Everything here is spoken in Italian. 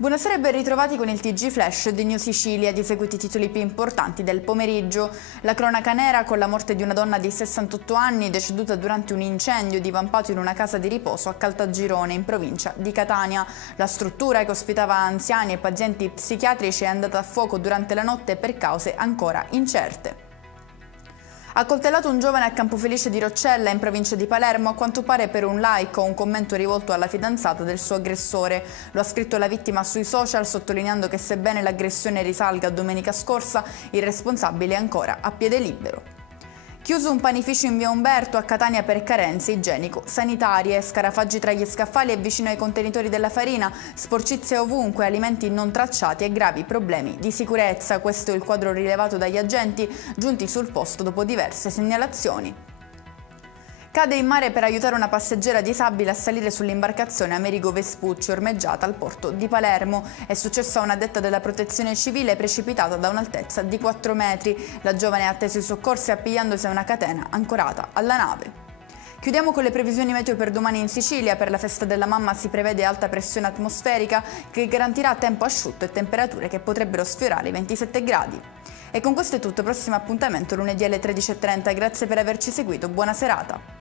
Buonasera e ben ritrovati con il TG Flash di New Sicilia, di seguiti i titoli più importanti del pomeriggio. La cronaca nera con la morte di una donna di 68 anni deceduta durante un incendio divampato in una casa di riposo a Caltagirone, in provincia di Catania. La struttura che ospitava anziani e pazienti psichiatrici è andata a fuoco durante la notte per cause ancora incerte. Accoltellato un giovane a Campofelice di Roccella, in provincia di Palermo, a quanto pare per un like o un commento rivolto alla fidanzata del suo aggressore. Lo ha scritto la vittima sui social, sottolineando che sebbene l'aggressione risalga a domenica scorsa, il responsabile è ancora a piede libero. Chiuso un panificio in via Umberto a Catania per carenze igienico-sanitarie, scarafaggi tra gli scaffali e vicino ai contenitori della farina, sporcizie ovunque, alimenti non tracciati e gravi problemi di sicurezza. Questo è il quadro rilevato dagli agenti giunti sul posto dopo diverse segnalazioni. Cade in mare per aiutare una passeggera disabile a salire sull'imbarcazione Amerigo Vespucci ormeggiata al porto di Palermo. È successo a un'addetta della protezione civile precipitata da un'altezza di 4 metri. La giovane ha atteso i soccorsi appigliandosi a una catena ancorata alla nave. Chiudiamo con le previsioni meteo per domani in Sicilia. Per la festa della mamma si prevede alta pressione atmosferica che garantirà tempo asciutto e temperature che potrebbero sfiorare i 27 gradi. E con questo è tutto, prossimo appuntamento lunedì alle 13:30. Grazie per averci seguito, buona serata.